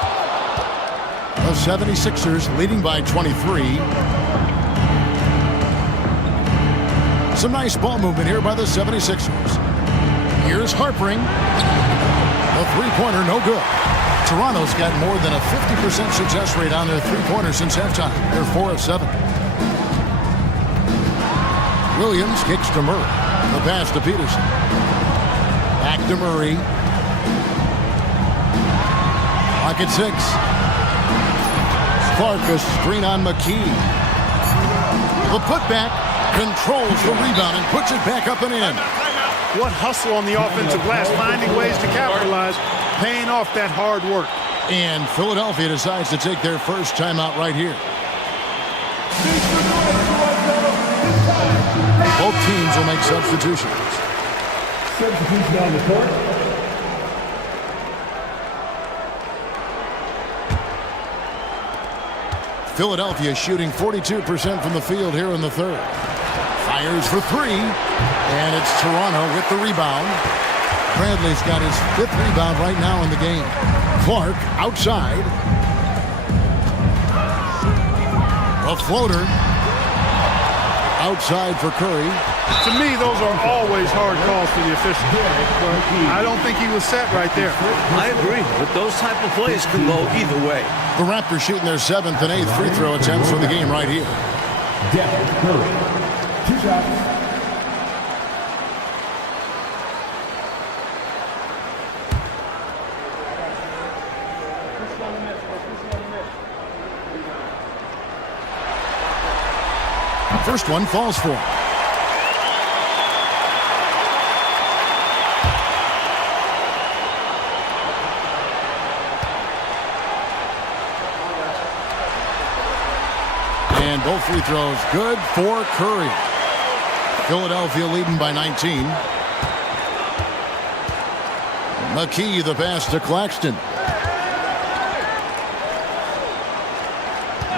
The 76ers leading by 23. Some nice ball movement here by the 76ers. Here's Harpering. The three-pointer no good. Toronto's got more than a 50% success rate on their three-pointer since halftime. They're 4 of 7. Williams kicks to Murray. The pass to Peterson. Back to Murray. Clock at 6. Clark, a screen on McKee. The putback controls the rebound and puts it back up and in. What hustle on the offensive glass, finding ways to capitalize, paying off that hard work. And Philadelphia decides to take their first timeout right here. Both teams will make substitutions. Substitution on the court. Philadelphia shooting 42% from the field here in the third. Fires for three, and it's Toronto with the rebound. Bradley's got his 5th rebound right now in the game. Clark outside. A floater. Outside for Curry. To me, those are always hard calls for the official. I don't think he was set right there. I agree, but those type of plays can go either way. The Raptors shooting their 7th and 8th free throw attempts for the game right here. Devin Curry. 2 shots. First one falls for him. And both free throws good for Curry. Philadelphia leading by 19. McKee the pass to Claxton.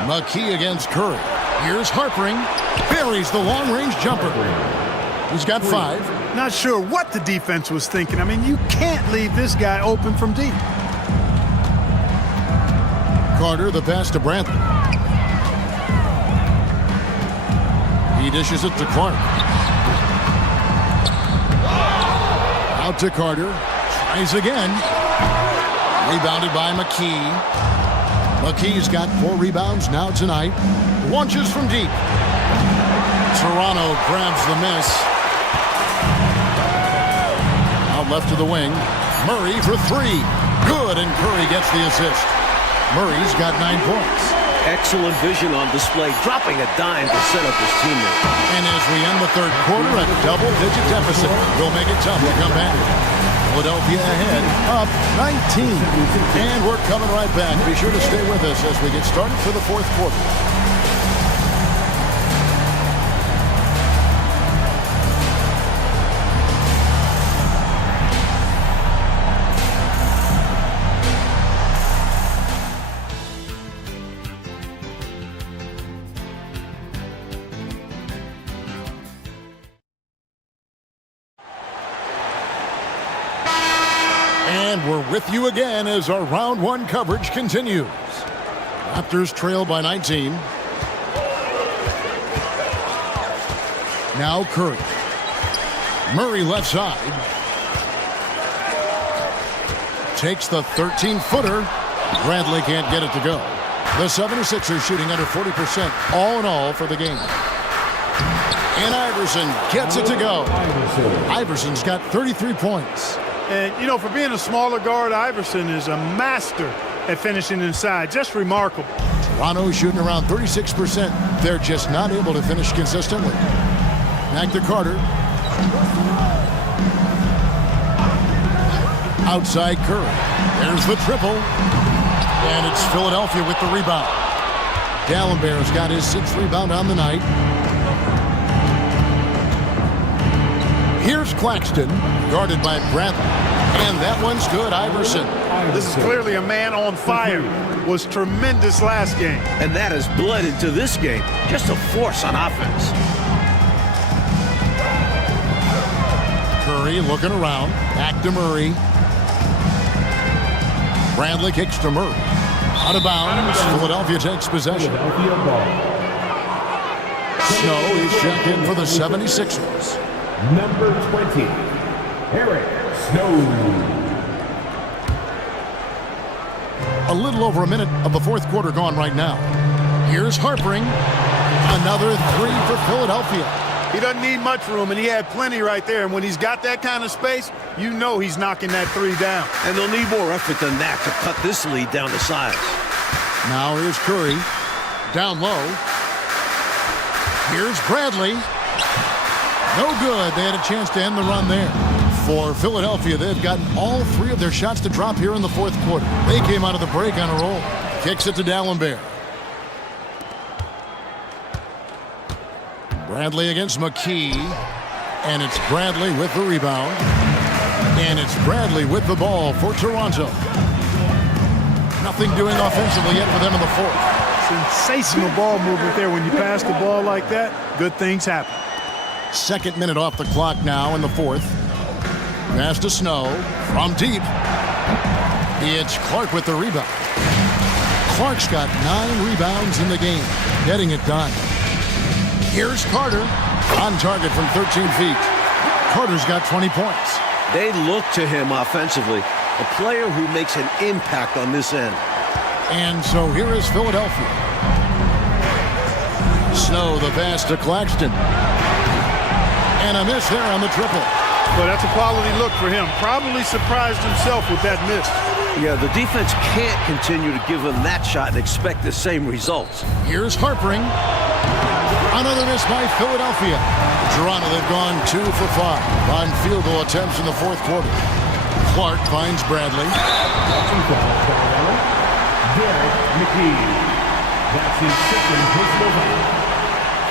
McKee against Curry. Here's Harpering. Buries the long-range jumper. He's got 5. Not sure what the defense was thinking. I mean, you can't leave this guy open from deep. Carter the pass to Brantley. He dishes it to Clark. Out to Carter. Tries again. Rebounded by McKee. McKee's got 4 rebounds now tonight. Launches from deep. Toronto grabs the miss. Out left to the wing. Murray for 3. Good, and Curry gets the assist. Murray's got 9 points. Excellent vision on display, dropping a dime to set up his teammate. And as we end the third quarter, a double-digit deficit will make it tough to come back. Philadelphia ahead, up 19. And we're coming right back. Be sure to stay with us as we get started for the fourth quarter. we're with you again as our round one coverage continues. Raptors trail by 19. Now Curry. Murray left side. Takes the 13-footer. Bradley can't get it to go. The 76ers shooting under 40% all in all for the game. And Iverson gets it to go. Iverson's got 33 points. And, you know, for being a smaller guard, Iverson is a master at finishing inside. Just remarkable. Toronto shooting around 36%. They're just not able to finish consistently. Back to Carter. Outside Curry. There's the triple. And it's Philadelphia with the rebound. Dallenberg's got his 6th rebound on the night. Here's Claxton, guarded by Bradley. And that one's good, Iverson. This is clearly a man on fire. Was tremendous last game. And that has bled into this game. Just a force on offense. Curry looking around. Back to Murray. Bradley kicks to Murray. Out of bounds. Philadelphia takes possession. Snow is checked in for the 76ers. Number 20, Eric Snow. A little over a minute of the fourth quarter gone right now. Here's Harpering. Another 3 for Philadelphia. He doesn't need much room, and he had plenty right there. And when he's got that kind of space, you know he's knocking that 3 down. And they'll need more effort than that to cut this lead down to size. Now here's Curry. Down low. Here's Bradley. No good. They had a chance to end the run there. For Philadelphia, they've gotten all 3 of their shots to drop here in the fourth quarter. They came out of the break on a roll. Kicks it to Dallenberg. Bradley against McKee. And it's Bradley with the rebound. And it's Bradley with the ball for Toronto. Nothing doing offensively yet for them in the fourth. Sensational ball movement there. When you pass the ball like that, good things happen. 2nd minute off the clock now in the fourth. Pass to Snow from deep. It's Clark with the rebound. Clark's got 9 rebounds in the game, getting it done. Here's Carter on target from 13 feet. Carter's got 20 points. They look to him offensively, a player who makes an impact on this end. And so here is Philadelphia. Snow, the pass to Claxton. And a miss there on the triple. Well, that's a quality look for him. Probably surprised himself with that miss. Yeah, the defense can't continue to give him that shot and expect the same results. Here's Harpering. Another miss by Philadelphia. Toronto, they've gone 2 for 5 on field goal attempts in the fourth quarter. Clark finds Bradley. Derek McKee. That's his 2nd personal foul.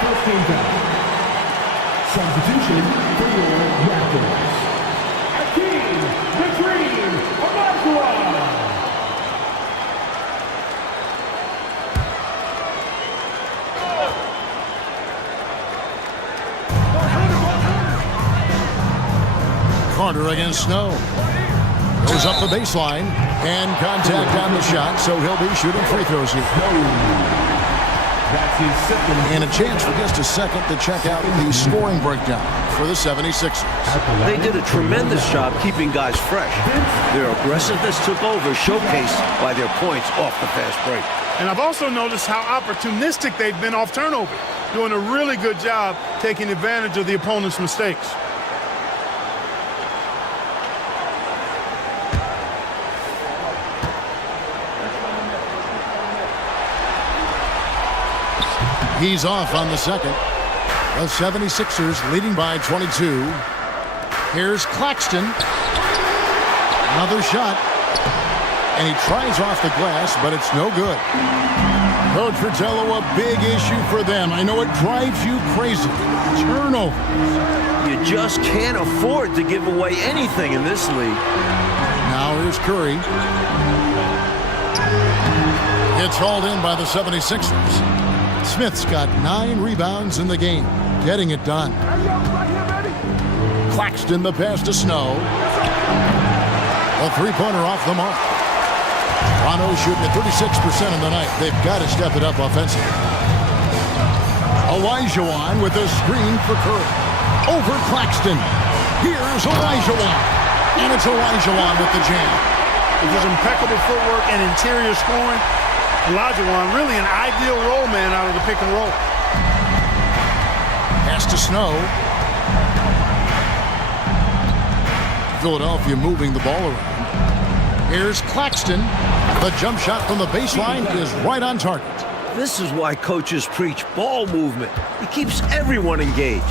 First team foul. Substitution for your Raptors. Akeem the Dream Olajuwon. Carter against Snow. Goes up the baseline and contact on the shot, so he'll be shooting free throws here. That's his 2nd. And a chance for just a second to check out the scoring breakdown for the 76ers. They did a tremendous job keeping guys fresh. Their aggressiveness took over, showcased by their points off the fast break. And I've also noticed how opportunistic they've been off turnover, doing a really good job taking advantage of the opponent's mistakes. He's off on the second. The 76ers leading by 22. Here's Claxton. Another shot. And he tries off the glass, but it's no good. Coach Fratello, a big issue for them. I know it drives you crazy. Turnover. You just can't afford to give away anything in this league. Now here's Curry. It's hauled in by the 76ers. Smith's got 9 rebounds in the game, getting it done. Claxton, the pass to Snow. A three-pointer off the mark. Toronto shooting at 36% in the night. They've got to step it up offensively. Olajuwon with a screen for Curry. Over Claxton. Here's Olajuwon. And it's Olajuwon with the jam. It was impeccable footwork and interior scoring. Olajuwon, really an ideal roll man out of the pick and roll. Pass to Snow. Philadelphia moving the ball around. Here's Claxton. The jump shot from the baseline is right on target. This is why coaches preach ball movement. It keeps everyone engaged.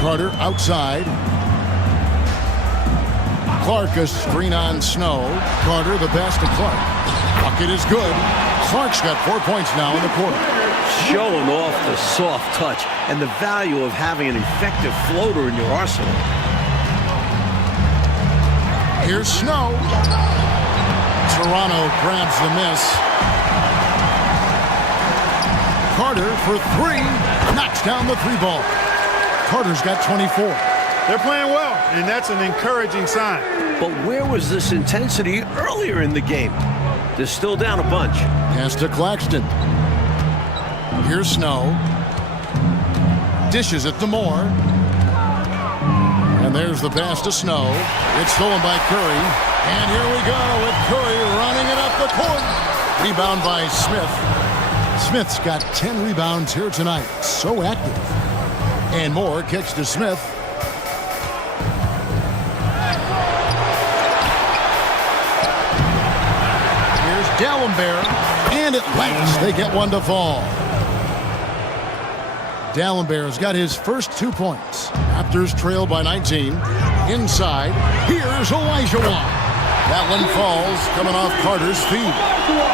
Carter outside. Clark a screen on Snow. Carter the pass to Clark. Bucket is good. Clark's got 4 points now in the quarter. Showing off the soft touch and the value of having an effective floater in your arsenal. Here's Snow. Toronto grabs the miss. Carter for three. Knocks down the three ball. Carter's got 24. They're playing well, and that's an encouraging sign. But where was this intensity earlier in the game? They're still down a bunch. Pass to Claxton. Here's Snow. Dishes it to Moore. And there's the pass to Snow. It's stolen by Curry. And here we go with Curry running it up the court. Rebound by Smith. Smith's got 10 rebounds here tonight. So active. And Moore kicks to Smith. Here's Dalembert. And at last they get one to fall. Dalembert's got his first 2 points. Raptors trail by 19. Inside, here's Olajuwon. That one falls, coming off Carter's feet.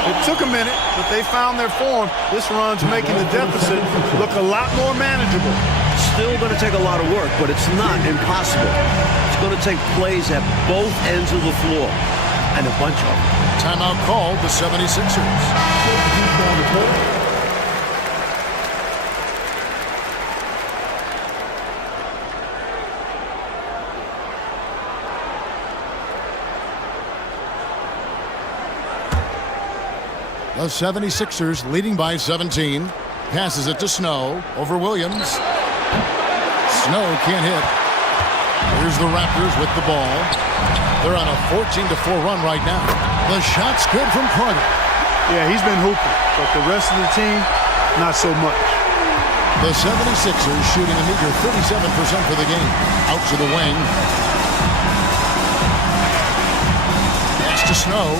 It took a minute, but they found their form. This run's making the deficit look a lot more manageable. Still going to take a lot of work, but it's not impossible. It's going to take plays at both ends of the floor, and a bunch of them. Timeout called the 76ers. The 76ers leading by 17. Passes it to Snow over Williams. Snow can't hit. Here's the Raptors with the ball. They're on a 14-4 run right now. The shot's good from Carter. Yeah, he's been hooping, but the rest of the team, not so much. The 76ers shooting a meager 37% for the game. Out to the wing. Pass to Snow.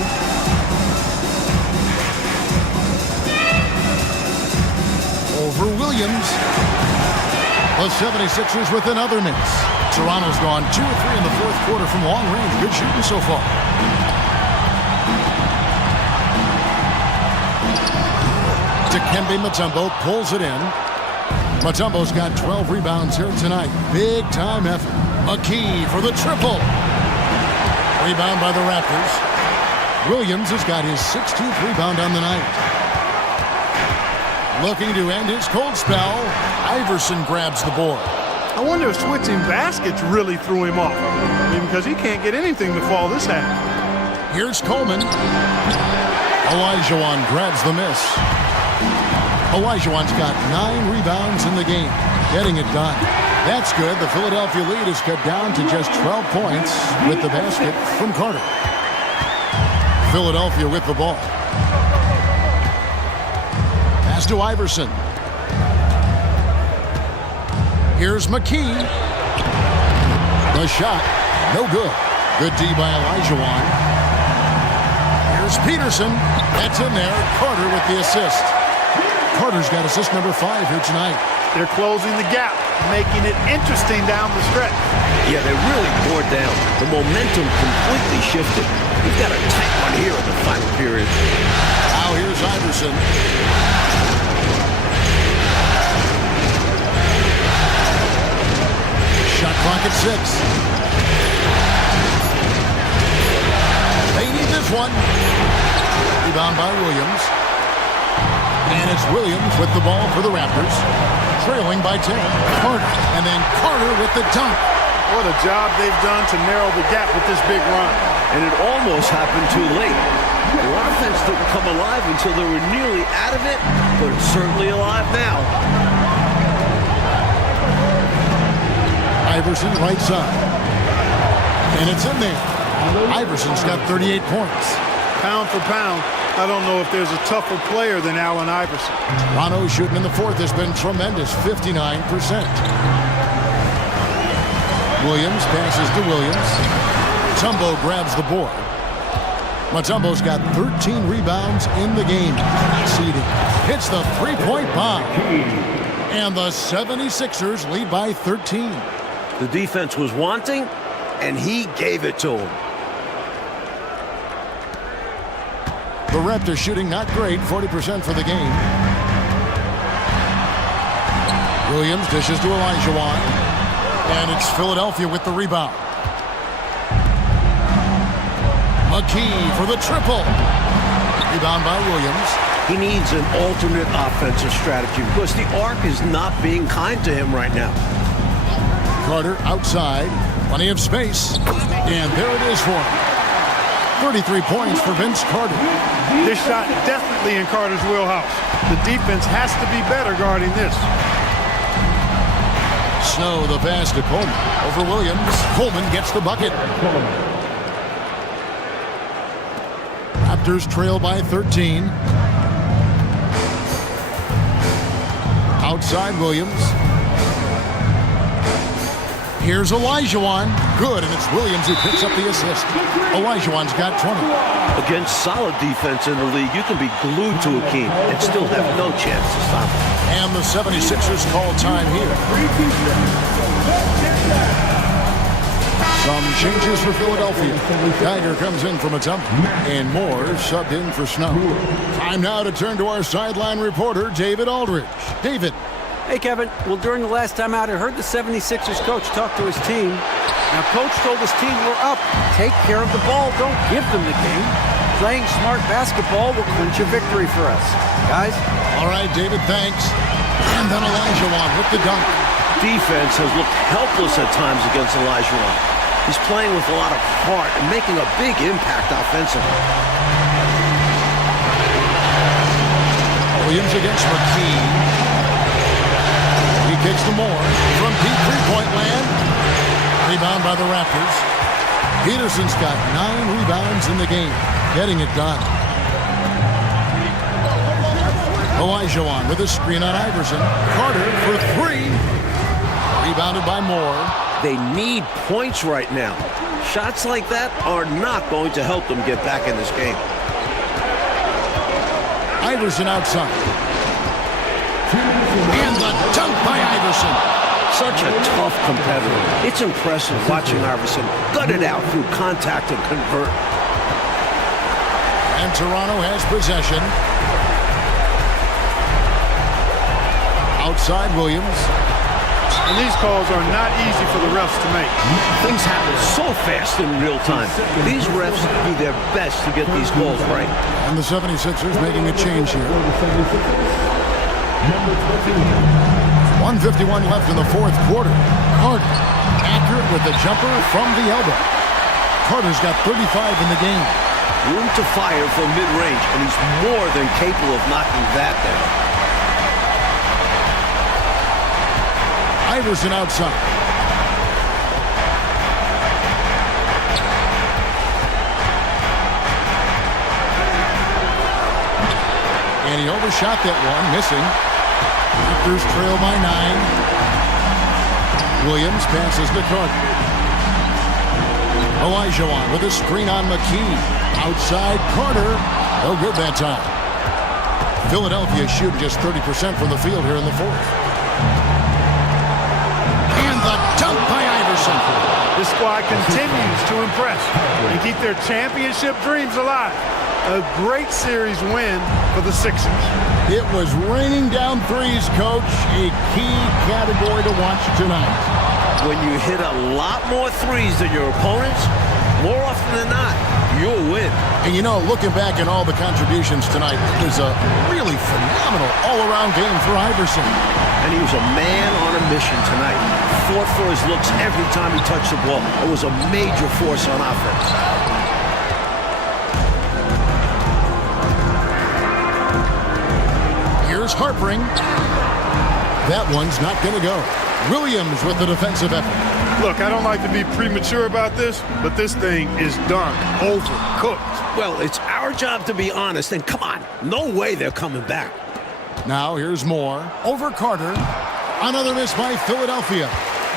Over Williams. The 76ers with another miss. Toronto's gone 2 of 3 in the fourth quarter from long range. Good shooting so far. Dikembe Mutombo pulls it in. Mutombo's got 12 rebounds here tonight. Big time effort. McKee for the triple. Rebound by the Raptors. Williams has got his 16th rebound on the night. Looking to end his cold spell. Iverson grabs the board. I wonder if switching baskets really threw him off. I mean, because he can't get anything to fall this half. Here's Coleman. Olajuwon grabs the miss. Olajuwon's got 9 rebounds in the game. Getting it done. That's good. The Philadelphia lead is cut down to just 12 points with the basket from Carter. Philadelphia with the ball. Pass to Iverson. Here's McKee. The shot, no good. Good D by Olajuwon. Here's Peterson. That's in there. Carter with the assist. Carter's got assist number 5 here tonight. They're closing the gap, making it interesting down the stretch. Yeah, they really poured down. The momentum completely shifted. We've got a tight one here in the final period. Now here's Iverson. Shot clock at 6. They need this one. Rebound by Williams. And it's Williams with the ball for the Raptors. Trailing by 10. Carter. And then Carter with the dunk. What a job they've done to narrow the gap with this big run. And it almost happened too late. The offense didn't come alive until they were nearly out of it, but it's certainly alive now. Iverson right side. And it's in there. Iverson's got 38 points. Pound for pound, I don't know if there's a tougher player than Allen Iverson. Toronto shooting in the fourth has been tremendous, 59%. Williams passes to Williams. Mutombo grabs the board. Mutombo's got 13 rebounds in the game. Seeding. Hits the three-point bomb. And the 76ers lead by 13. The defense was wanting, and he gave it to him. The Raptors shooting not great, 40% for the game. Williams dishes to Olajuwon. And it's Philadelphia with the rebound. McKee for the triple. Rebound by Williams. He needs an alternate offensive strategy because the arc is not being kind to him right now. Carter outside. Plenty of space. And there it is for him. 33 points for Vince Carter. This shot definitely in Carter's wheelhouse. The defense has to be better guarding this. Snow the pass to Coleman. Over Williams. Coleman gets the bucket. Raptors trail by 13. Outside Williams. Here's Olajuwon. Good, and it's Williams who picks up the assist. Olajuwon's got 20. Against solid defense in the league, you can be glued to a team and still have no chance to stop it. And the 76ers call time here. Some changes for Philadelphia. Tiger comes in from a tumble. And Moore subbed in for Snow. Time now to turn to our sideline reporter, David Aldridge. David. Hey, Kevin. Well, during the last time out, I heard the 76ers coach talk to his team. Now, coach told his team, we're up. Take care of the ball. Don't give them the game. Playing smart basketball will clinch a victory for us. Guys? All right, David, thanks. And then Olajuwon with the dunk. Defense has looked helpless at times against Olajuwon. He's playing with a lot of heart and making a big impact offensively. Williams against McKee. He kicks to Moore from deep three-point land. Rebound by the Raptors. Peterson's got 9 rebounds in the game, getting it done. Olajuwon with a screen on Iverson. Carter for 3. Rebounded by Moore. They need points right now. Shots like that are not going to help them get back in this game. Iverson outside. And the dunk by Iverson. Such a tough competitor. It's impressive watching Iverson gut it out through contact and convert. And Toronto has possession. Outside Williams. And these calls are not easy for the refs to make. Things happen so fast in real time. These refs do their best to get these calls right. And the 76ers making a change here. 1:51 left in the fourth quarter. Carter, accurate with the jumper from the elbow. Carter's got 35 in the game. Room to fire from mid-range, and he's more than capable of knocking that down. Iverson outside. And he overshot that one, missing. Raptors trail by 9. Williams passes to Carter. Olajuwon with a screen on McKee. Outside Carter. No good that time. Philadelphia shooting just 30% from the field here in the fourth. And the dunk by Iverson. This squad continues to impress and keep their championship dreams alive. A great series win for the Sixers. It was raining down threes, Coach. A key category to watch tonight. When you hit a lot more threes than your opponents, more often than not, you'll win. And you know, looking back at all the contributions tonight, it was a really phenomenal all-around game for Iverson. and he was a man on a mission tonight. Fought for his looks every time he touched the ball. It was a major force on offense. Here's Harpering. That one's not going to go. Williams with the defensive effort. Look, I don't like to be premature about this, but this thing is done, overcooked. Well, it's our job to be honest, and come on, no way they're coming back. Now here's Moore. Over Carter. Another miss by Philadelphia.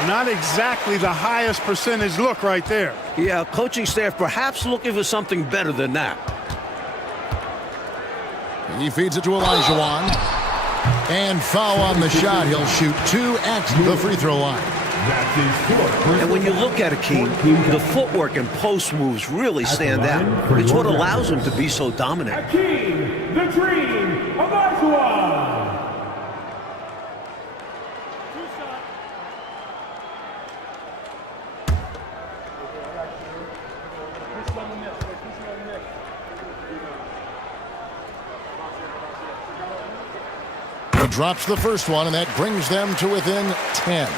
Not exactly the highest percentage look right there. Yeah, coaching staff perhaps looking for something better than that. He feeds it to Olajuwon. And foul on the shot. He'll shoot 2 at the free throw line. And when you look at Akeem, the footwork and post moves really stand out. It's what allows him to be so dominant. Akeem, the Dream, Olajuwon. He drops the first one, and that brings them to within 10.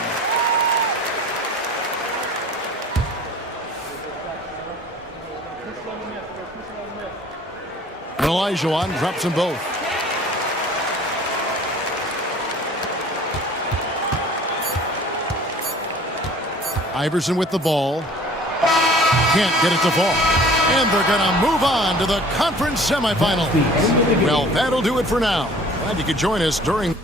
Olajuwon drops them both. Iverson with the ball. Can't get it to fall. And they're going to move on to the conference semifinal. Well, that'll do it for now. Glad you could join us during